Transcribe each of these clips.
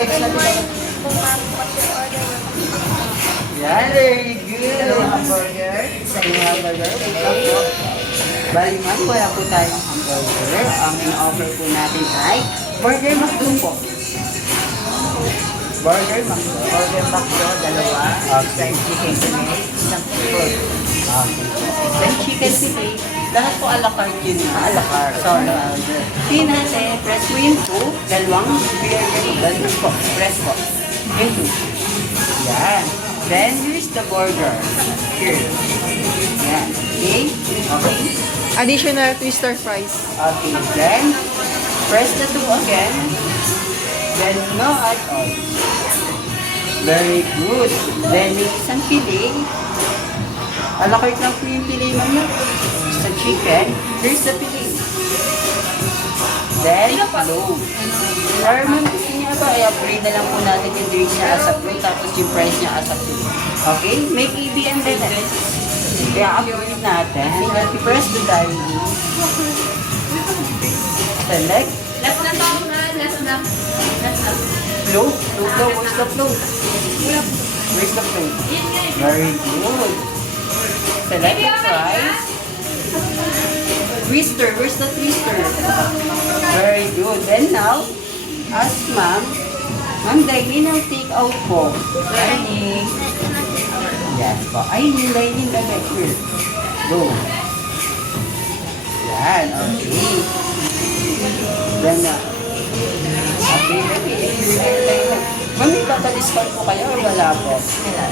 Yan, very good. Hamburger. Sa inyong hamburger. Bali man, wala po tayong hamburger. Ang in-offer po natin ay Burger McDo po. Burger McDo. Burger McDo, dalawa. Fried chicken tonight, isang pork. Then chicken fillet. Lahat po a la carte yun. A la carte. Sorry. Tingnan natin, press mo yung 2. Dalawang beer. Dalawang po. Press po. Yung 2. Yan. Then, here's the burger. Here. Yan. Okay? Okay? Additional twister fries. Okay. Then, press the 2 again. Then, no add-on. Very good. Then, yung isang fillet. A la carte lang po yung fillet mo. Sa chicken, here's the fillet. Then, low. Or man, gusto niya ba, i-upgrade na lang po natin yung drinks niya as a blue, tapos yung price niya as a blue. Okay? Make ABM din eh. Kaya upgrade natin. Press the diary. Select. Last na tayo na. Last na. Flow. Flow. Where's the flow? Where's the flow? Very good. Select the price. Twister. Where's the twister? Very good. Then now, ask ma'am, dining ang take out po. Dining. Yes po. Ay, yung dining na here. Go. Yan. Okay. Then na. Okay, ma'am, may bata-discount po kayo o wala po?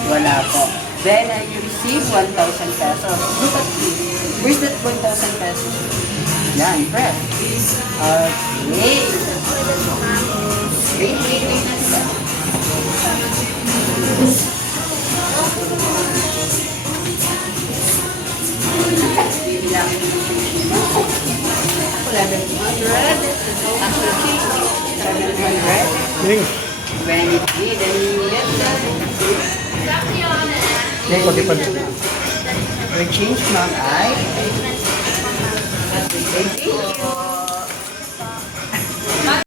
Wala po. Then, you receive 1,000 pesos. Look at this. Where's that 1,000 pesos? Yan, press. Okay. Wait. Bibilangin mo yung sushi mo. 700. Actually, 700. 23. Then, the change ma'am ay thank you.